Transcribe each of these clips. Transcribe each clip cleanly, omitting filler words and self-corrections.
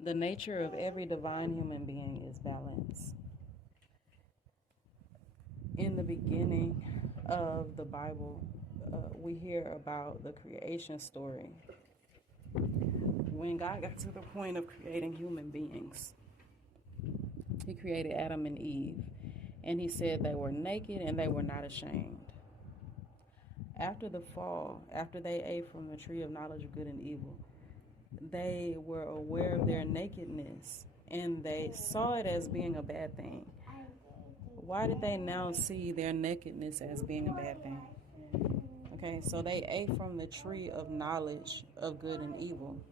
The nature of every divine human being is balance. In the beginning of the Bible, we hear about the creation story. When God got to the point of creating human beings, He created Adam and Eve, and He said they were naked and they were not ashamed. After the fall, after they ate from the tree of knowledge of good and evil, they were aware of their nakedness and they saw it as being a bad thing. Why did they now see their nakedness as being a bad thing? Okay, so they ate from the tree of knowledge of good and evil.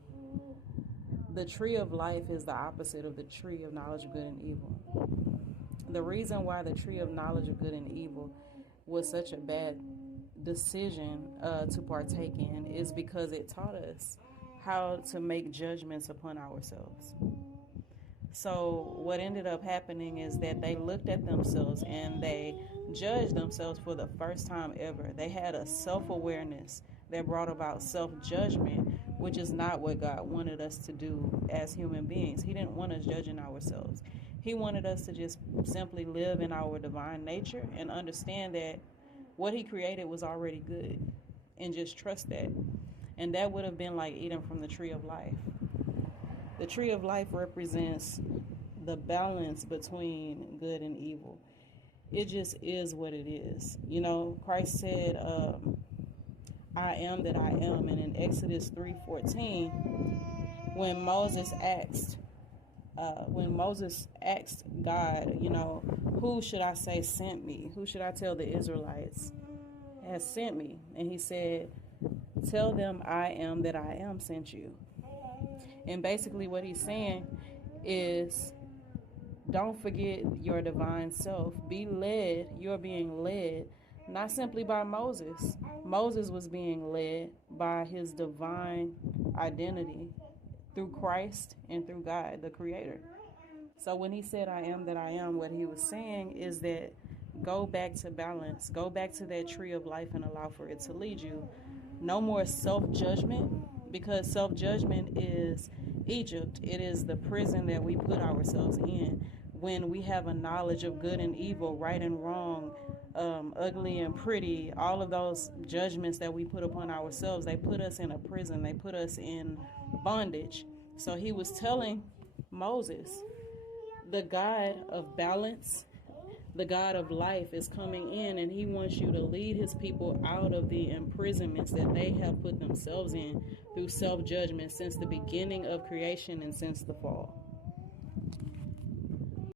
The tree of life is the opposite of the tree of knowledge of good and evil. The reason why the tree of knowledge of good and evil was such a bad decision to partake in is because it taught us how to make judgments upon ourselves. So what ended up happening is that they looked at themselves and they judged themselves for the first time ever. They had a self-awareness that brought about self-judgment, which is not what God wanted us to do as human beings. He didn't want us judging ourselves. He wanted us to just simply live in our divine nature and understand that what He created was already good and just trust that. And that would have been like eating from the tree of life. The tree of life represents the balance between good and evil. It just is what it is. You know, Christ said, I am that I am. And in Exodus 3:14, when Moses asked God, you know, who should I say sent me? Who should I tell the Israelites has sent me? And He said, tell them I am that I am sent you. And basically what He's saying is, don't forget your divine self. Be led. You're being led not simply by Moses. Moses was being led by his divine identity through Christ and through God, the Creator. So when He said, I am that I am, what He was saying is that go back to balance. Go back to that tree of life and allow for it to lead you. No more self-judgment, because self-judgment is Egypt. It is the prison that we put ourselves in when we have a knowledge of good and evil, right and wrong, ugly and pretty. All of those judgments that we put upon ourselves, they put us in a prison. They put us in bondage. So He was telling Moses, the God of balance, the God of life is coming in, and He wants you to lead His people out of the imprisonments that they have put themselves in through self-judgment since the beginning of creation and since the fall.